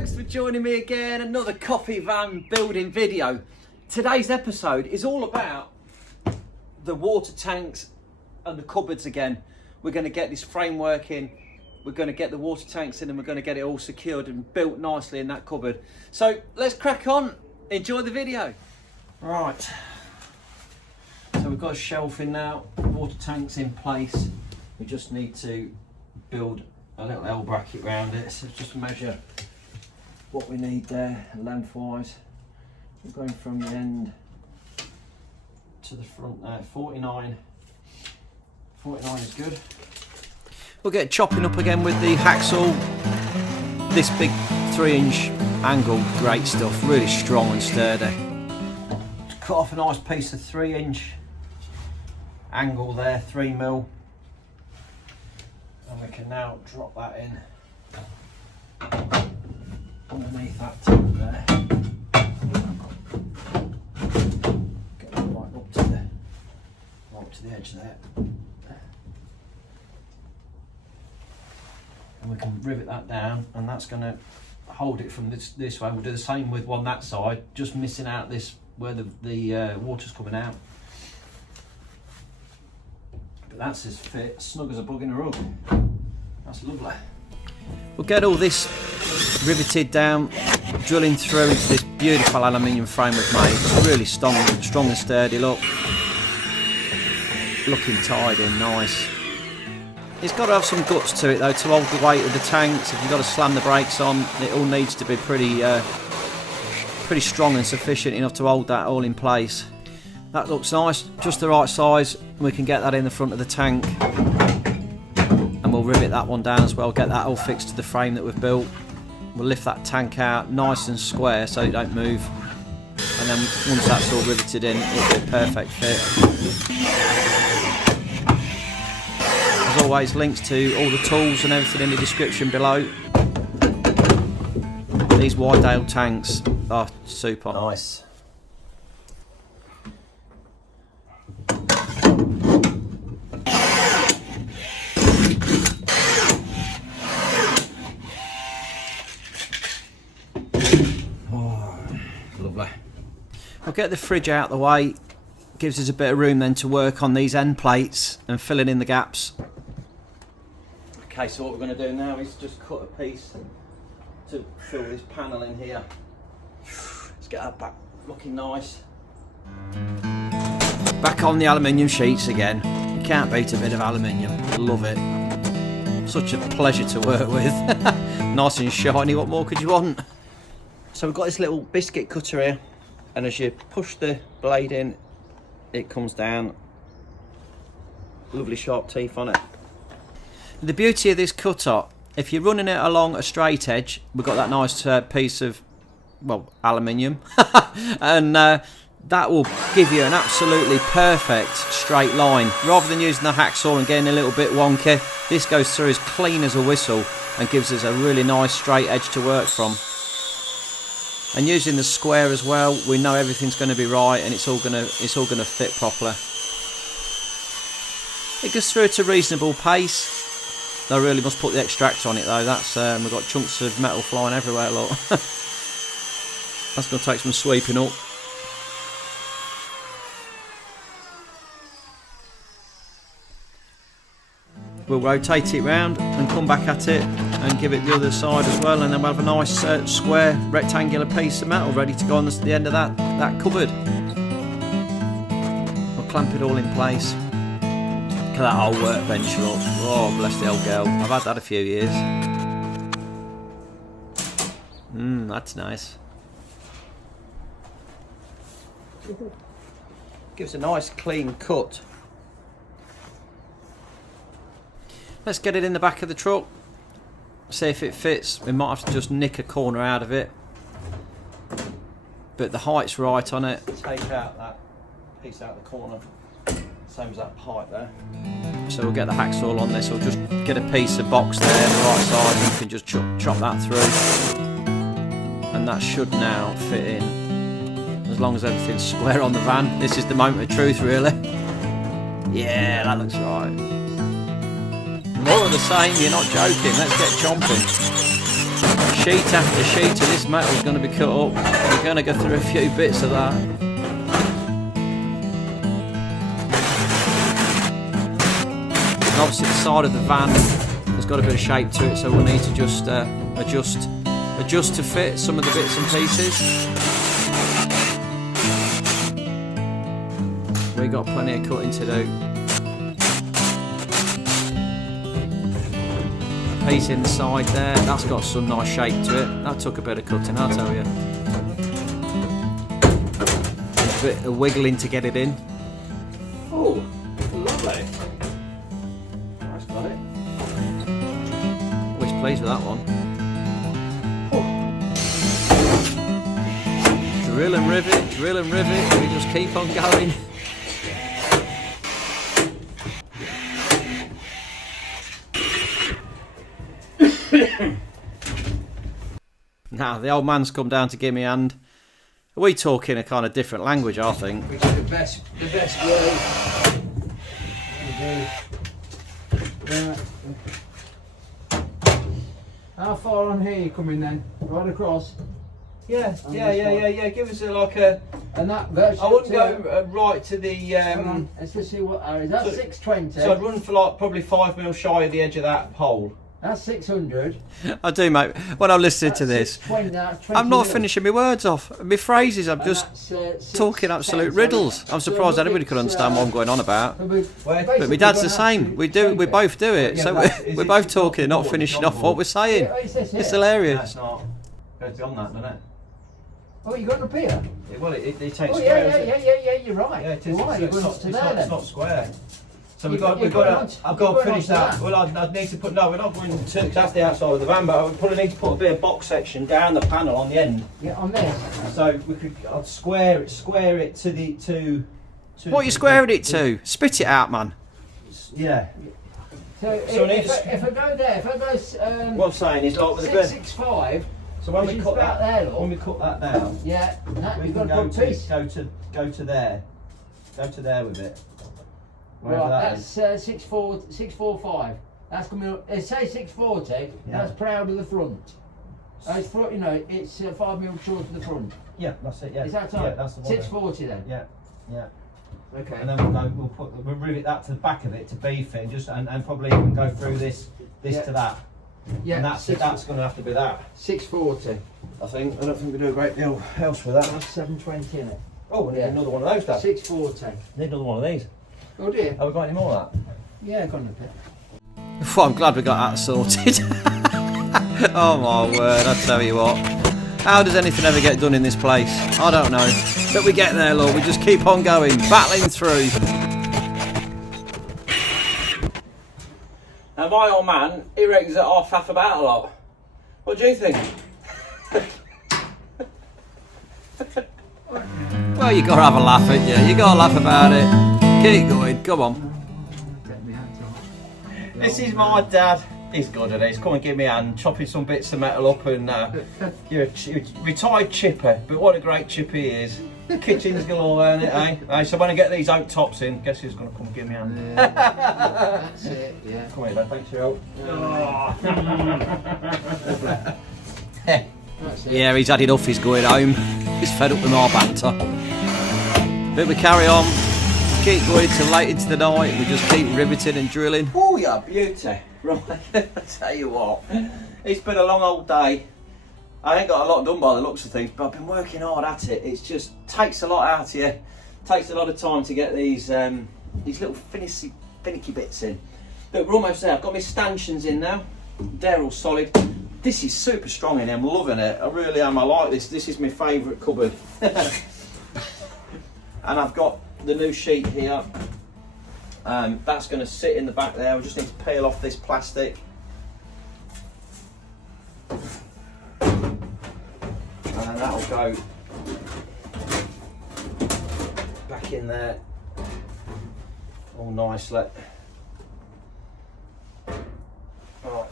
thanks for joining me again. Another coffee van building video. Today's episode is all about the water tanks and the cupboards again. We're going to get this framework in, we're going to get the water tanks in, and we're going to get it all secured and built nicely in that cupboard. So let's crack on, enjoy the video. Right, so we've got a shelf in now, water tanks in place. We just need to build a little L bracket around it, so just measure what we need there lengthwise. We're going from the end to the front there. 49 is good. We'll get chopping up again with the hacksaw. This big 3-inch angle, great stuff, really strong and sturdy. Cut off a nice piece of 3-inch angle there, 3mm. And we can now drop that in underneath that tip there. Get that right up to the edge there. And we can rivet that down, and that's going to hold it from this way. We'll do the same with one that side, just missing out this where the water's coming out. But that's as fit, snug as a bug in a rug. That's lovely. We'll get all this riveted down, drilling through into this beautiful aluminium frame we've made. It's really strong and sturdy, look. Looking tidy and nice. It's got to have some guts to it though, to hold the weight of the tanks. If you've got to slam the brakes on, it all needs to be pretty strong and sufficient enough to hold that all in place. That looks nice, just the right size. We can get that in the front of the tank. And we'll rivet that one down as well, get that all fixed to the frame that we've built. We'll lift that tank out nice and square so it don't move. And then once that's all riveted in, it'll be a perfect fit. As always, links to all the tools and everything in the description below. These Wydale tanks are super nice. I'll get the fridge out of the way, gives us a bit of room then to work on these end plates and filling in the gaps. Okay, so what we're going to do now is just cut a piece to fill this panel in here. Let's get that back looking nice. Back on the aluminium sheets again. You can't beat a bit of aluminium, love it. Such a pleasure to work with. Nice and shiny, what more could you want? So we've got this little biscuit cutter here. And as you push the blade in, it comes down. Lovely sharp teeth on it. The beauty of this cutter, if you're running it along a straight edge, we've got that nice piece of, well, aluminium. And that will give you an absolutely perfect straight line. Rather than using the hacksaw and getting a little bit wonky, this goes through as clean as a whistle and gives us a really nice straight edge to work from. And using the square as well, we know everything's going to be right and it's all going to fit properly. It goes through at a reasonable pace. I really must put the extractor on it though. That's we've got chunks of metal flying everywhere. Look, that's going to take some sweeping up. We'll rotate it round and come back at it and give it the other side as well, and then we'll have a nice square rectangular piece of metal ready to go on the end of that cupboard. We'll clamp it all in place. Look at that old workbench, look. Oh, bless the old girl. I've had that a few years. That's nice. Gives a nice clean cut. Let's get it in the back of the truck, see if it fits. We might have to just nick a corner out of it, but the height's right on it. Take out that piece out of the corner, same as that pipe there. So we'll get the hacksaw on this, we'll just get a piece of box there on the right side and we can just chop that through. And that should now fit in, as long as everything's square on the van. This is the moment of truth really. Yeah, that looks right. More of the same, you're not joking, let's get chomping. Sheet after sheet of this metal is going to be cut up. We're going to go through a few bits of that. And obviously the side of the van has got a bit of shape to it, so we'll need to just adjust to fit some of the bits and pieces. We've got plenty of cutting to do. Piece in the side there, that's got some nice shape to it. That took a bit of cutting, I'll tell you. A bit of wiggling to get it in. Oh, lovely. Nice got it. Always pleased with that one. Oh. Drill and rivet, we just keep on going. Now the old man's come down to give me a hand. Are we talking a kind of different language, I think? Which is the best way to do. How far on here you coming then? Right across? Yeah. Give us like a. And that version. I wouldn't go right to the. Let's just see what area. That's 620. So I'd run for like probably 5 mil shy of the edge of that hole. That's 600. I do, mate. When I'm listening to this, I'm not finishing my words off. My phrases, I'm just talking absolute riddles. I'm surprised anybody could understand what I'm going on about. But my dad's the same. We both do it. So we're both talking, not finishing off what we're saying. It's hilarious. Goes beyond that, doesn't it? Oh, you got up here? Well, it takes Oh, square. yeah, you're right. Yeah, it is. You're right. You're going up to there then. It's not square. So I've I've got to finish that. Well, I'd need to put, no, we're not going to, because that's the outside of the van, but I would probably need to put a bit of box section down the panel on the end. Yeah, on this. So I'd square it to the, What are you squaring it to? Spit it out, man. Yeah. So if I go there, if I go, what I'm saying is like with the 665. So when we cut that, there, when we cut that down, yeah, we you've can got to put a piece. go to there with it. Right, that's 645. That's coming up. It says 640. Yeah. That's proud of the front. It's front, you know, it's 5 mil short of the front. Yeah, that's it. Yeah. Is that right? Yeah, that's the one. 640 then. Yeah. Okay. And then we'll rivet that to the back of it to beef it, and probably even go through this to that. Yeah. And that's going to have to be that. 640. I think. I don't think we do a great deal else with that. That's 720 in it. Oh, we need another one of those, Dad. 640. Need another one of these. Oh dear. Have we got any more of that? Yeah, gone a bit. Well, I'm glad we got that sorted. Oh my word, I tell you what. How does anything ever get done in this place? I don't know. But we get there, Lord. We just keep on going, battling through. Now my old man, he reckons that I faff about a lot. What do you think? Well, you gotta have a laugh, ain't you? You gotta laugh about it. Keep going, come on. This is my dad. He's good at it. He's come and give me a hand, chopping some bits of metal up, and you're a retired chipper, but what a great chipper he is. Kitchens galore, isn't it, eh? So when I get these oak tops in, guess who's going to come and give me a hand? That's it, yeah. Come here, Dad, thanks for your help. Yeah, he's had enough, he's going home. He's fed up with my banter. But we carry on, keep going till late into the night, we just keep riveting and drilling. Oh, you're a beauty. Right, I tell you what, it's been a long old day. I ain't got a lot done by the looks of things, but I've been working hard at it. It just takes a lot out of you. Takes a lot of time to get these little finicky bits in. Look, we're almost there. I've got my stanchions in now. They're all solid. This is super strong in here. I'm loving it. I really am. I like this. This is my favourite cupboard. And I've got the new sheet here. That's going to sit in the back there. I just need to peel off this plastic. And that'll go back in there all nicely. Right,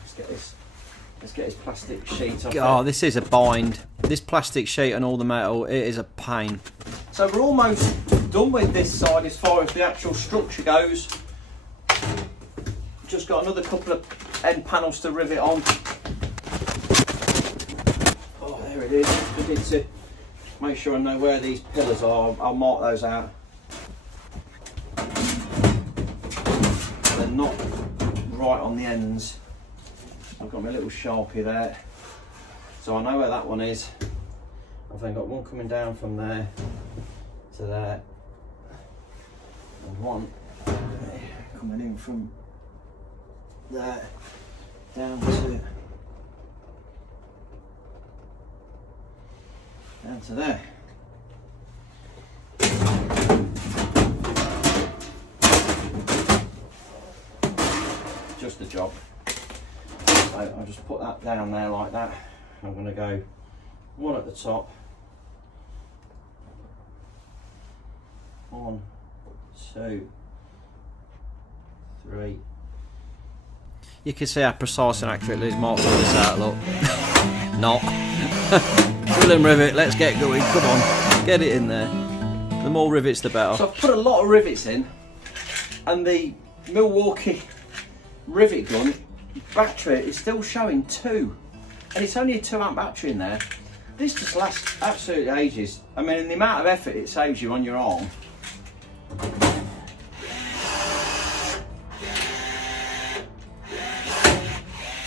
let's get this plastic sheet off. Oh, this is a bind. This plastic sheet and all the metal, it is a pain. So we're almost done with this side as far as the actual structure goes. Just got another couple of end panels to rivet on. is. I need to make sure I know where these pillars are. I'll mark those out. They're not right on the ends. I've got my little Sharpie there, so I know where that one is. I've then got one coming down from there to there, and one coming in from there down to there. Just the job. So I'll just put that down there like that. I'm going to go one at the top, 1, 2, 3. You can see how precise and accurate these marks on this out, look. Not. Drill and rivet, let's get going, come on. Get it in there. The more rivets the better. So I've put a lot of rivets in, and the Milwaukee rivet gun battery is still showing 2, and it's only a 2 amp battery in there. This just lasts absolutely ages. I mean, the amount of effort it saves you on your arm.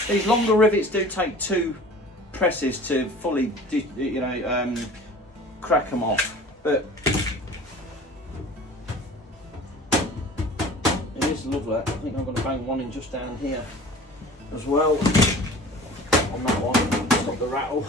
These longer rivets do take 2 presses to fully, crack them off, but it is lovely. I think I'm going to bang one in just down here as well on that one. Stop the rattle.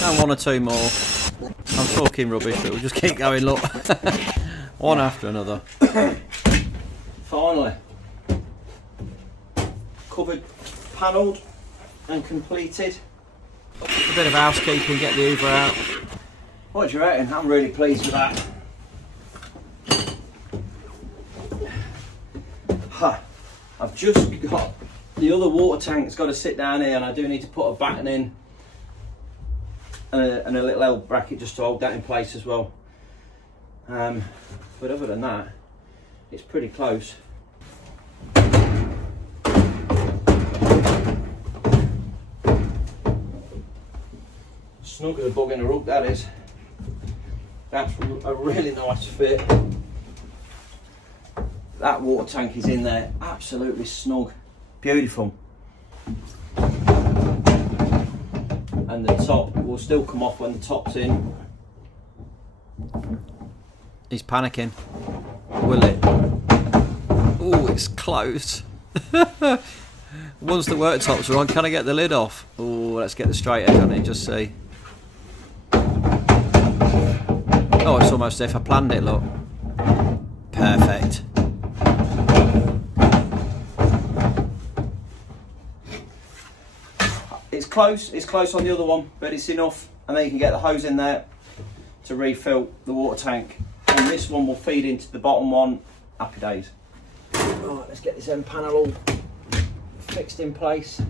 And 1 or 2 more. I'm talking rubbish, but we'll just keep going, look. One after another. Finally, covered, panelled and completed. A bit of housekeeping, get the Hoover out. What do you reckon? I'm really pleased with that. I've just got the other water tank's got to sit down here, and I do need to put a batten in and a little L bracket just to hold that in place as well. But other than that, it's pretty close. Snug as a bug in a rug, that is. That's a really nice fit. That water tank is in there, absolutely snug, beautiful. And the top will still come off when the top's in. He's panicking. Will it? Oh, it's close. Once the worktops are on, can I get the lid off? Oh, let's get the straight edge on it, just see. Oh, it's almost as if I planned it, look. Perfect. It's close on the other one, but it's enough, and then you can get the hose in there to refill the water tank, and this one will feed into the bottom one. Happy days. Right, let's get this end panel all fixed in place.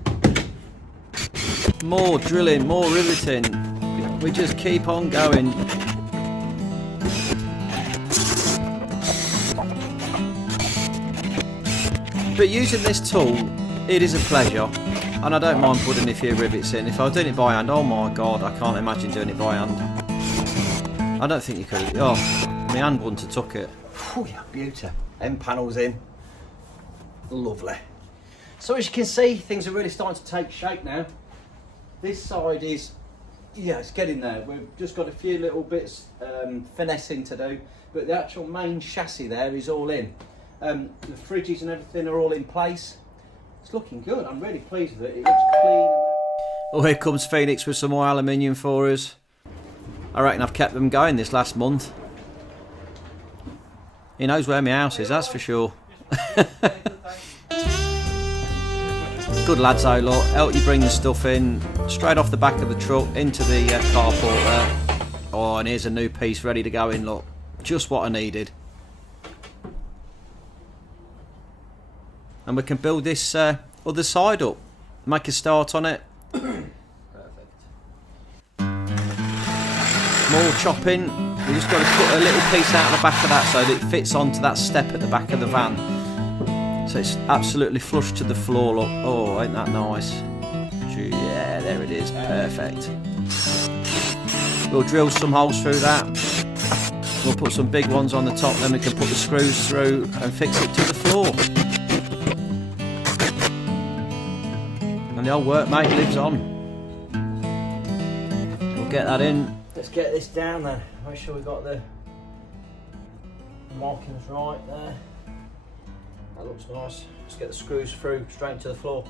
More drilling, more riveting. We just keep on going. But using this tool, it is a pleasure. And I don't mind putting a few rivets in. If I was doing it by hand, oh my god, I can't imagine doing it by hand. I don't think you could. Oh, my hand wouldn't have took it. Oh yeah, beauty. End panels in. Lovely. So as you can see, things are really starting to take shape now. This side is, yeah, it's getting there. We've just got a few little bits finessing to do, but the actual main chassis there is all in. The fridges and everything are all in place. It's looking good. I'm really pleased with it. It looks clean. Oh, here comes Phoenix with some more aluminium for us. I reckon I've kept them going this last month. He knows where my house is, that's for sure. Good lads though, lot. Help you bring the stuff in, straight off the back of the truck into the carport there. Oh, and here's a new piece ready to go in, look. just what I needed. And we can build this other side up, make a start on it. Perfect. More chopping. We just got to cut a little piece out of the back of that so that it fits onto that step at the back of the van. So it's absolutely flush to the floor. Look. Oh, ain't that nice? Yeah, there it is. Perfect. We'll drill some holes through that. We'll put some big ones on the top, then we can put the screws through and fix it to the floor. And the old workmate lives on. We'll get that in. Let's get this down then. Make sure we've got the markings right there. That looks nice. Let's get the screws through straight into the floor.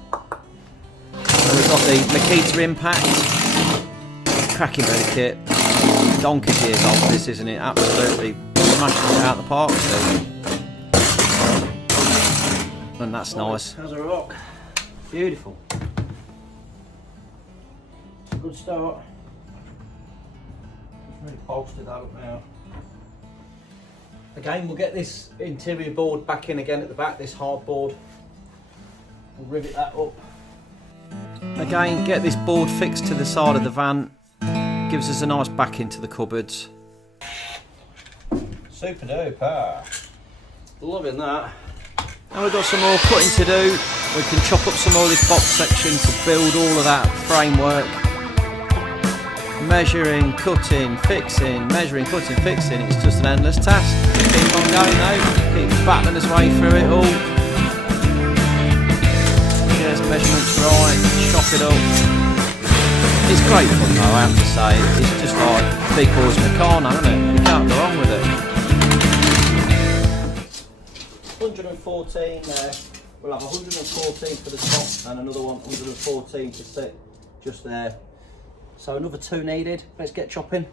So we've got the Makita Impact. Cracking bit of kit. Donkey's years old this, isn't it? Absolutely smashing it out the park still. And that's nice. How's a rock? Beautiful. It's a good start. Just really bolstered that up now. Again, we'll get this interior board back in again at the back, this hard board. We'll rivet that up. Again, get this board fixed to the side of the van. Gives us a nice back into the cupboards. Super duper. Loving that. Now we've got some more cutting to do. We can chop up some more of this box section to build all of that framework. Measuring, cutting, fixing, measuring, cutting, fixing. It's just an endless task. Keep on going though. Keep battling his way through it all. Get his measurements right, chop it up. It's great fun though, I have to say. It's just like big horse Meccano, isn't it? You can't go wrong with it. 114 there. We'll have 114 for the top and another one 114 to sit just there. So another 2 needed. Let's get chopping.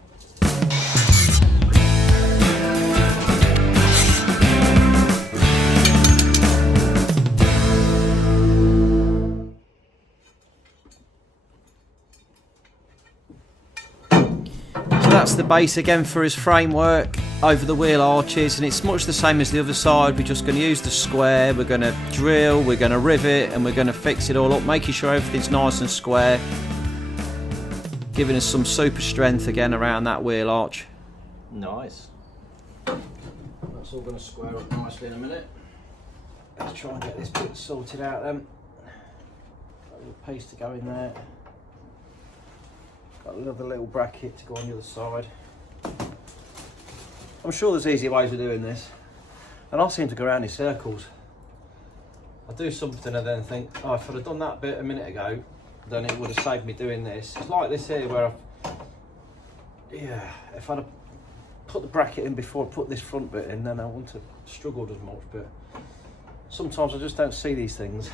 That's the base again for his framework over the wheel arches, and it's much the same as the other side. We're just going to use the square, we're going to drill, we're going to rivet, and we're going to fix it all up, making sure everything's nice and square, giving us some super strength again around that wheel arch. Nice. That's all going to square up nicely in a minute. Let's try and get this bit sorted out then. Got a little piece to go in there. Got another little bracket to go on the other side. I'm sure there's easier ways of doing this, and I seem to go around in circles. I do something and then think, oh, if I'd have done that bit a minute ago, then it would have saved me doing this. It's like this here where if I'd have put the bracket in before I put this front bit in, then I wouldn't have struggled as much, but sometimes I just don't see these things.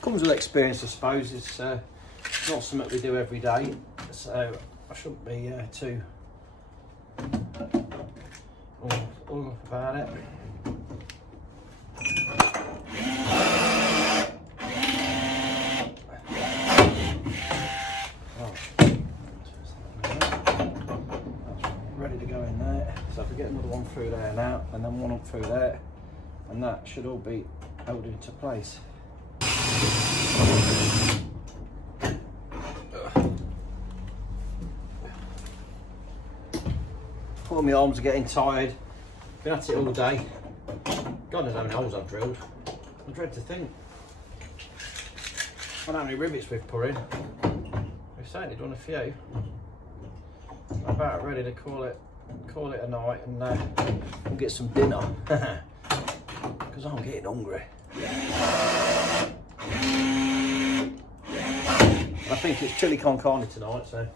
Comes with experience, I suppose. It's not something we do every day, so I shouldn't be too all about it. Ready to go in there. So if we get another one through there now, and then one up through there, and that should all be held into place. Poor my arms are getting tired. Been at it all day. God knows how many holes I've drilled. I dread to think. I don't know how many rivets we've put in. We've certainly done a few. I'm about ready to call it a night and we'll get some dinner. Because I'm getting hungry. I think it's chili con carne tonight, so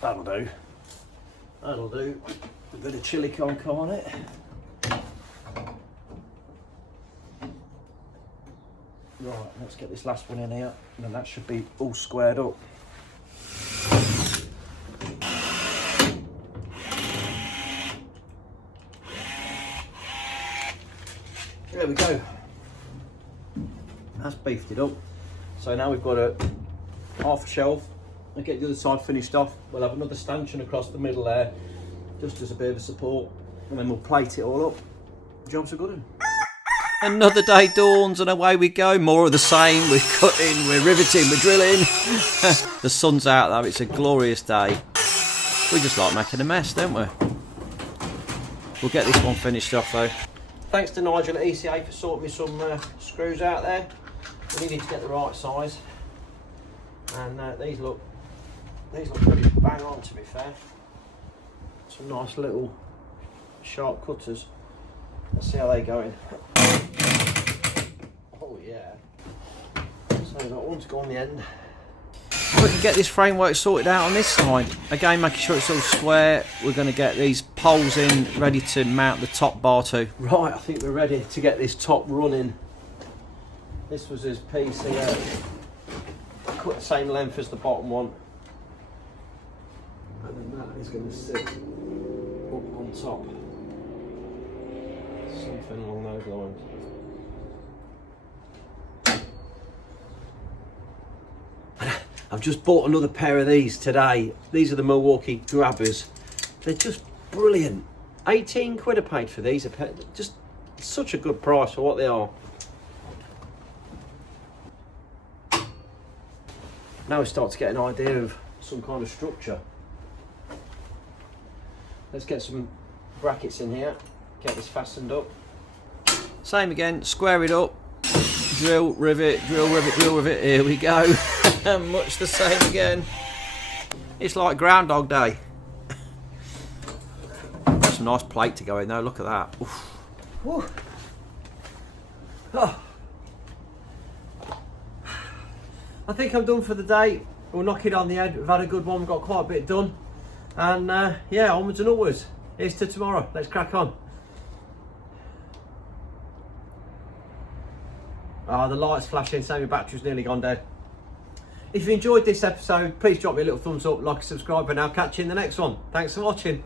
that'll do. That'll do. A bit of chili con carne. Right, let's get this last one in here, and then that should be all squared up. There we go. That's beefed it up. So now we've got to half a shelf and get the other side finished off. We'll have another stanchion across the middle there, just as a bit of a support, and then we'll plate it all up. Job's a good one. Another day dawns and away we go. More of the same. We're cutting, we're riveting, we're drilling. The sun's out though, it's a glorious day. We just like making a mess, don't we? We'll get this one finished off though. Thanks to Nigel at ECA for sorting me some screws out there. We needed to get the right size. And these look pretty bang on, to be fair. Some nice little sharp cutters. Let's see how they're going. Oh yeah. So that one's gone the end. We can get this framework sorted out on this side. Again, making sure it's all square. We're going to get these poles in, ready to mount the top bar to. Right, I think we're ready to get this top running. This was his PC. Cut the same length as the bottom one. And then that is going to sit up on top. Something along those lines. I've just bought another pair of these today. These are the Milwaukee grabbers. They're just brilliant. 18 quid I paid for these. Just such a good price for what they are. Now we start to get an idea of some kind of structure. Let's get some brackets in here. Get this fastened up. Same again, square it up. Drill, rivet, drill, rivet, drill, rivet. Here we go. Much the same again. It's like Groundhog Day. Some nice plate to go in though, look at that. Oof. Oof. Oh. I think I'm done for the day. We'll knock it on the head. We've had a good one, we've got quite a bit done. And yeah, onwards and upwards. Here's to tomorrow. Let's crack on. The light's flashing, so my battery's nearly gone dead. If you enjoyed this episode, please drop me a little thumbs up, like and subscribe, and I'll catch you in the next one. Thanks for watching.